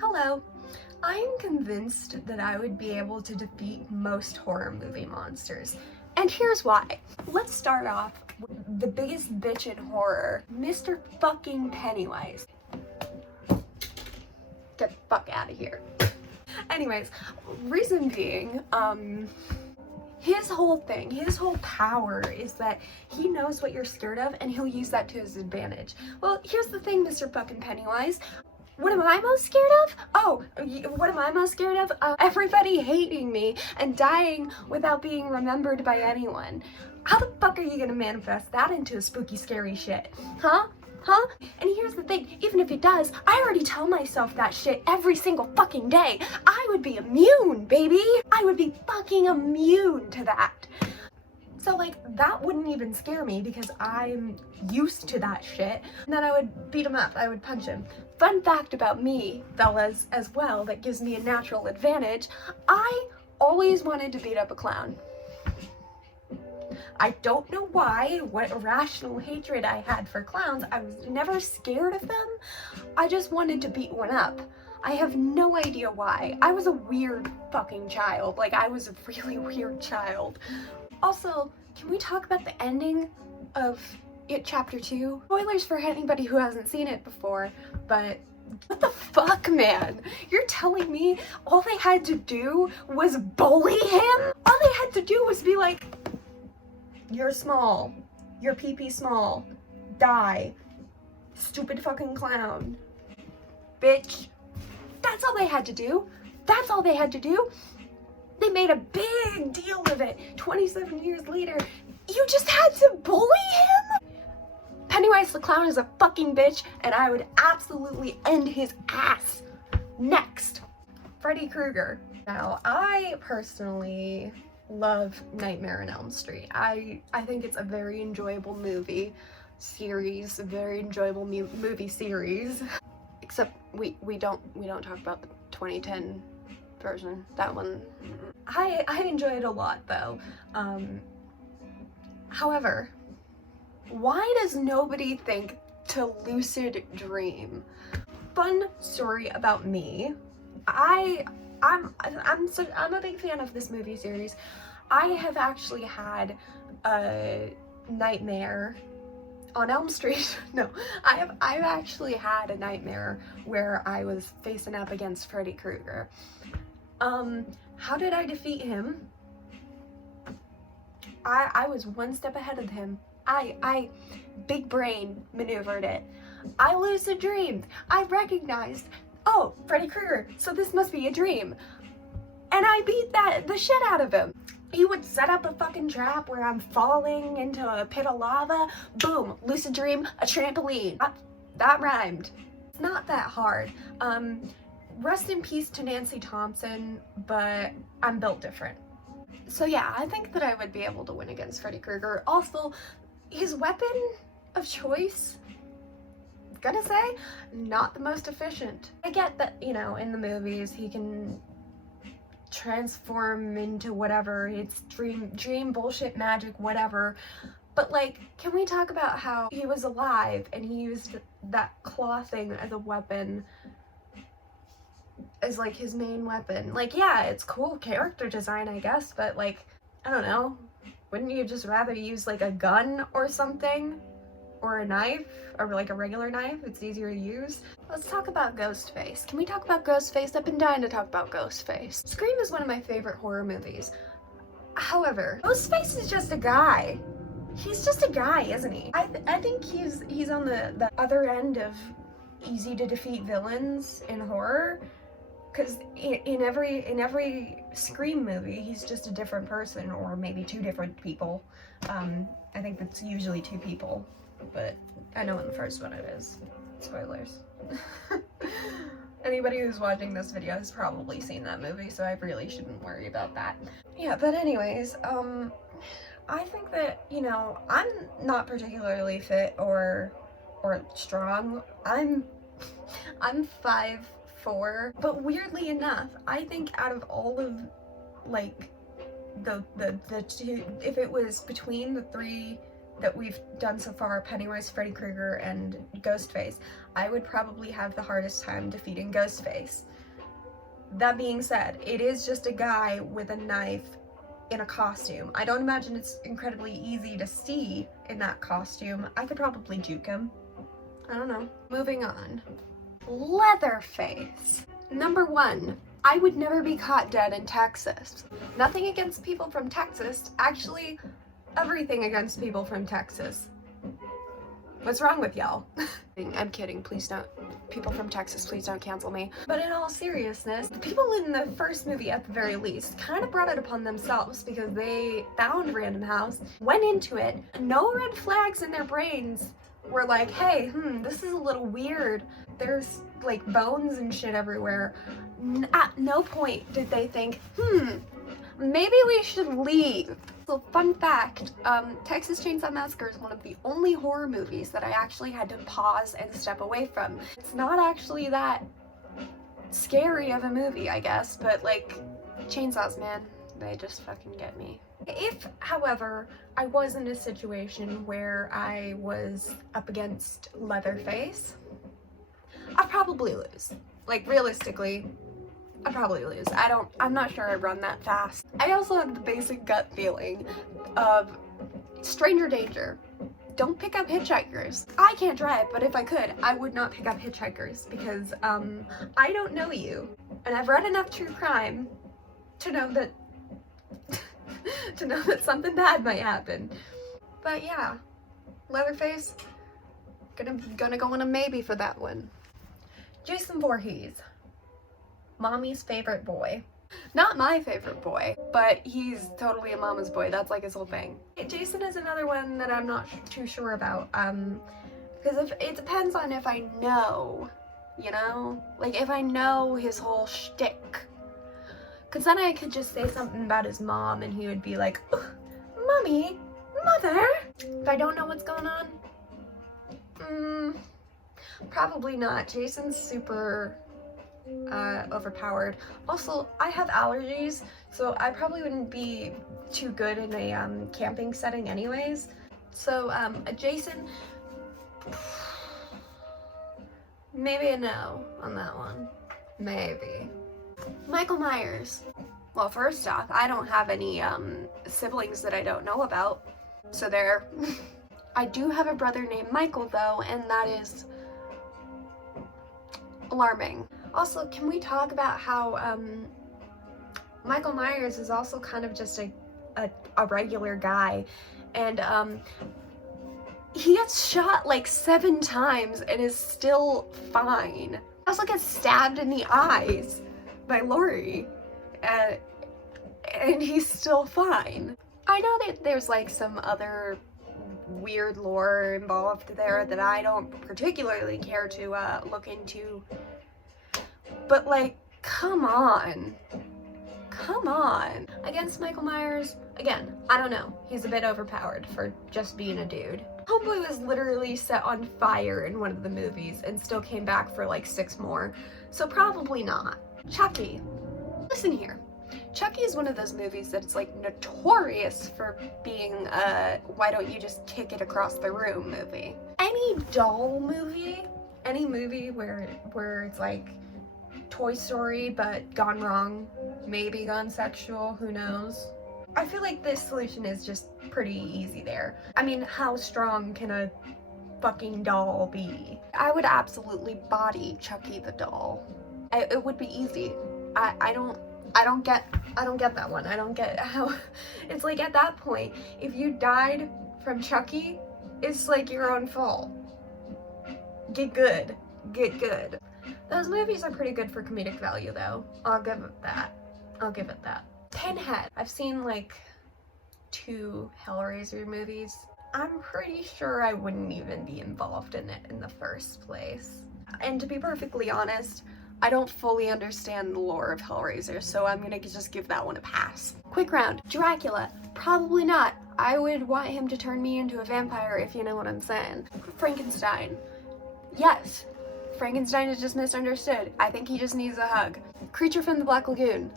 Hello. I'm convinced that I would be able to defeat most horror movie monsters. And here's why. Let's start off with the biggest bitch in horror, Mr. fucking Pennywise. Get the fuck out of here. Anyways, reason being, his whole thing, his whole power is that he knows what you're scared of and he'll use that to his advantage. Well, here's the thing, Mr. fucking Pennywise. What am I most scared of? Oh, what am I most scared of? Everybody hating me and dying without being remembered by anyone. How the fuck are you gonna manifest that into a spooky, scary shit? Huh? And here's the thing, even if it does, I already tell myself that shit every single fucking day. I would be immune, baby. I would be fucking immune to that. So like, that wouldn't even scare me because I'm used to that shit. And then I would beat him up, I would punch him. Fun fact about me, fellas, as well, that gives me a natural advantage, I always wanted to beat up a clown. I don't know why, what irrational hatred I had for clowns. I was never scared of them. I just wanted to beat one up. I have no idea why. I was a weird fucking child. Like, I was a really weird child. Also, can we talk about the ending of It Chapter 2? Spoilers for anybody who hasn't seen it before, but what the fuck, man? You're telling me all they had to do was bully him? All they had to do was be like, you're small, you're pee-pee small, die, stupid fucking clown, bitch. That's all they had to do. That's all they had to do. They made a big deal of it 27 years later. You just had to bully him? Pennywise the clown is a fucking bitch, and I would absolutely end his ass. Next, Freddy Krueger. Now, I personally love Nightmare on Elm Street. I think it's a very enjoyable movie series, a very enjoyable movie series. Except we don't talk about the 2010 version. That one, I enjoy it a lot though. However, why does nobody think to lucid dream? Fun story about me. I'm a big fan of this movie series. I have actually had a nightmare on Elm Street. No, I've actually had a nightmare where I was facing up against Freddy Krueger. How did I defeat him? I was one step ahead of him. I big brain maneuvered it. I lucid dreamed. I recognized, oh, Freddy Krueger, so this must be a dream. And I beat the shit out of him. He would set up a fucking trap where I'm falling into a pit of lava. Boom, lucid dream, a trampoline. That rhymed. It's not that hard. Rest in peace to Nancy Thompson, but I'm built different. So yeah, I think that I would be able to win against Freddy Krueger. Also, his weapon of choice, gonna say, not the most efficient. I get that, you know, in the movies he can transform into whatever, it's dream bullshit magic, whatever, but like, can we talk about how he was alive and he used that claw thing as a weapon, as like his main weapon? Like, yeah, it's cool character design, I guess, but like, I don't know, wouldn't you just rather use like a gun or something? Or a knife, or like a regular knife? It's easier to use. Let's talk about Ghostface. Can we talk about Ghostface? I've been dying to talk about Ghostface. Scream is one of my favorite horror movies. However, Ghostface is just a guy. He's just a guy, isn't he? I think he's on the other end of easy to defeat villains in horror. Because in every Scream movie, he's just a different person, or maybe two different people. I think that's usually two people. But I know in the first one it is. Spoilers. Anybody who's watching this video has probably seen that movie, so I really shouldn't worry about that. Yeah, but anyways, I think that, you know, I'm not particularly fit or strong. I'm 5'4", but weirdly enough, I think out of all of, like, the two, if it was between the three that we've done so far, Pennywise, Freddy Krueger, and Ghostface, I would probably have the hardest time defeating Ghostface. That being said, it is just a guy with a knife in a costume. I don't imagine it's incredibly easy to see in that costume. I could probably juke him. I don't know. Moving on. Leatherface. Number 1. I would never be caught dead in Texas. Nothing against people from Texas. Actually, everything against people from Texas. What's wrong with y'all? I'm kidding, please don't. People from Texas, please don't cancel me. But in all seriousness, the people in the first movie, at the very least, kind of brought it upon themselves because they found Random House, went into it, no red flags in their brains were like, hey, this is a little weird. There's like bones and shit everywhere. At no point did they think, maybe we should leave. So fun fact, Texas Chainsaw Massacre is one of the only horror movies that I actually had to pause and step away from. It's not actually that scary of a movie, I guess, but like, chainsaws, man, they just fucking get me. If, however, I was in a situation where I was up against Leatherface, I'd probably lose. Like, realistically, I'd probably lose. I'm not sure I'd run that fast. I also have the basic gut feeling of stranger danger. Don't pick up hitchhikers. I can't drive, but if I could, I would not pick up hitchhikers because, I don't know you. And I've read enough true crime to know that, something bad might happen. But yeah, Leatherface, gonna go on a maybe for that one. Jason Voorhees. Mommy's favorite boy. Not my favorite boy, but he's totally a mama's boy. That's like his whole thing. Jason is another one that I'm not too sure about, because it depends on if I know, you know? Like, if I know his whole shtick. Because then I could just say something about his mom and he would be like, Mommy, Mother. If I don't know what's going on, probably not. Jason's super overpowered. Also, I have allergies, so I probably wouldn't be too good in a camping setting anyways. So a Jason, maybe a no on that one. Maybe. Michael Myers. Well, first off, I don't have any siblings that I don't know about, so there. I do have a brother named Michael though, and that is alarming. Also, can we talk about how Michael Myers is also kind of just a regular guy, and he gets shot like 7 times and is still fine. He also gets stabbed in the eyes by Laurie, and he's still fine. I know that there's like some other weird lore involved there that I don't particularly care to look into. But like, come on. Come on. Against Michael Myers, again, I don't know. He's a bit overpowered for just being a dude. Homeboy was literally set on fire in one of the movies and still came back for like 6 more. So probably not. Chucky. Listen here. Chucky is one of those movies that it's like notorious for being why don't you just kick it across the room movie. Any doll movie, any movie where it's like Toy Story but gone wrong, maybe gone sexual, who knows. I feel like this solution is just pretty easy there. I mean, how strong can a fucking doll be? I would absolutely body Chucky the doll. It would be easy. I don't get that one. I don't get how it's like at that point, if you died from Chucky, it's like your own fault. Get good. Get good. Those movies are pretty good for comedic value though. I'll give it that. I'll give it that. Pinhead. I've seen like 2 Hellraiser movies. I'm pretty sure I wouldn't even be involved in it in the first place. And to be perfectly honest, I don't fully understand the lore of Hellraiser, so I'm gonna just give that one a pass. Quick round. Dracula. Probably not. I would want him to turn me into a vampire, if you know what I'm saying. Frankenstein. Yes. Frankenstein is just misunderstood. I think he just needs a hug. Creature from the Black Lagoon.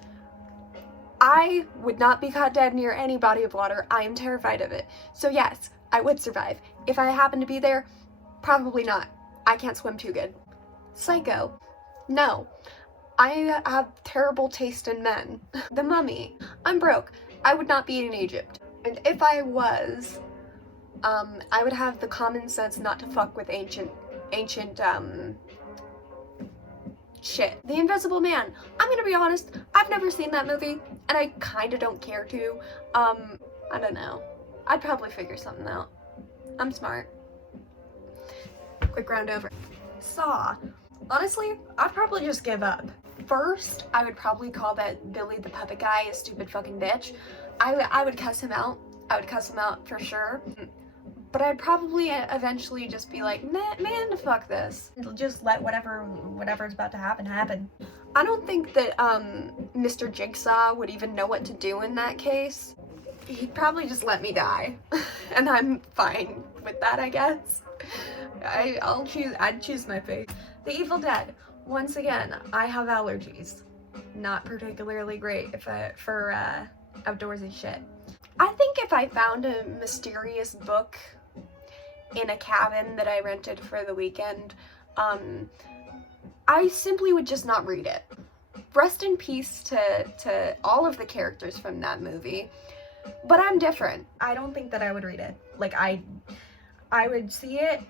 I would not be caught dead near any body of water. I am terrified of it. So yes, I would survive. If I happened to be there, probably not. I can't swim too good. Psycho. No. I have terrible taste in men. The Mummy. I'm broke. I would not be in Egypt. And if I was, I would have the common sense not to fuck with ancient, shit. The Invisible Man. I'm gonna be honest, I've never seen that movie, and I kinda don't care to. I don't know. I'd probably figure something out. I'm smart. Quick round over. Saw. Honestly, I'd probably just give up. First, I would probably call that Billy the Puppet Guy a stupid fucking bitch. I would cuss him out. I would cuss him out for sure. But I'd probably eventually just be like, man, fuck this. Just let whatever's about to happen. I don't think that Mr. Jigsaw would even know what to do in that case. He'd probably just let me die. And I'm fine with that, I guess. I'd choose my fate. The Evil Dead. Once again, I have allergies. Not particularly great for outdoorsy shit. I think if I found a mysterious book in a cabin that I rented for the weekend, I simply would just not read it. Rest in peace to all of the characters from that movie. But I'm different. I don't think that I would read it. Like, I would see it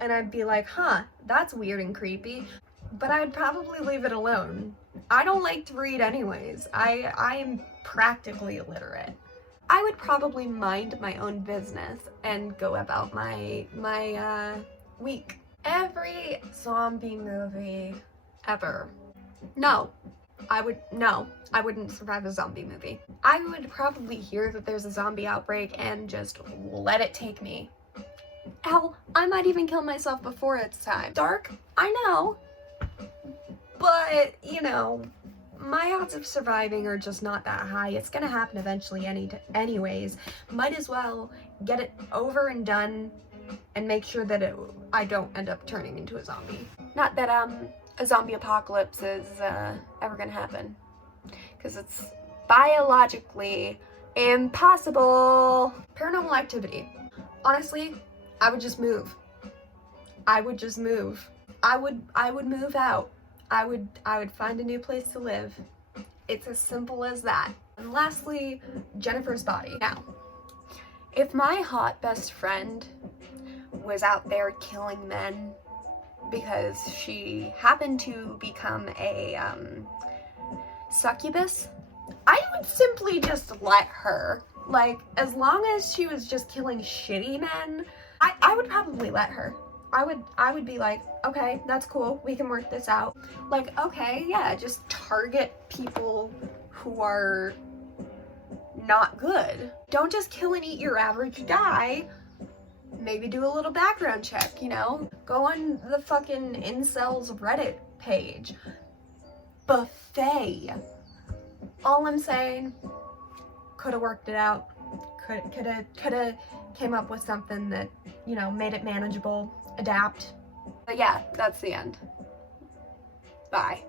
and I'd be like, huh, that's weird and creepy. But I'd probably leave it alone. I don't like to read anyways. I am practically illiterate. I would probably mind my own business and go about my week. Every zombie movie ever. No, I wouldn't survive a zombie movie. I would probably hear that there's a zombie outbreak and just let it take me. Hell, I might even kill myself before it's time. Dark, I know. But, you know, my odds of surviving are just not that high. It's gonna happen eventually anyways. Might as well get it over and done and make sure that I don't end up turning into a zombie. Not that a zombie apocalypse is ever gonna happen, because it's biologically impossible. Paranormal Activity. Honestly, I would just move. I would move out. I would find a new place to live. It's as simple as that. And lastly, Jennifer's Body. Now, if my hot best friend was out there killing men because she happened to become a succubus, I would simply just let her. Like, as long as she was just killing shitty men, I would probably let her. I would be like, okay, that's cool, we can work this out. Like, okay, yeah, just target people who are not good. Don't just kill and eat your average guy. Maybe do a little background check, you know? Go on the fucking incels Reddit page. Buffet. All I'm saying, coulda worked it out. Coulda came up with something that, you know, made it manageable. Adapt. But yeah, that's the end. Bye.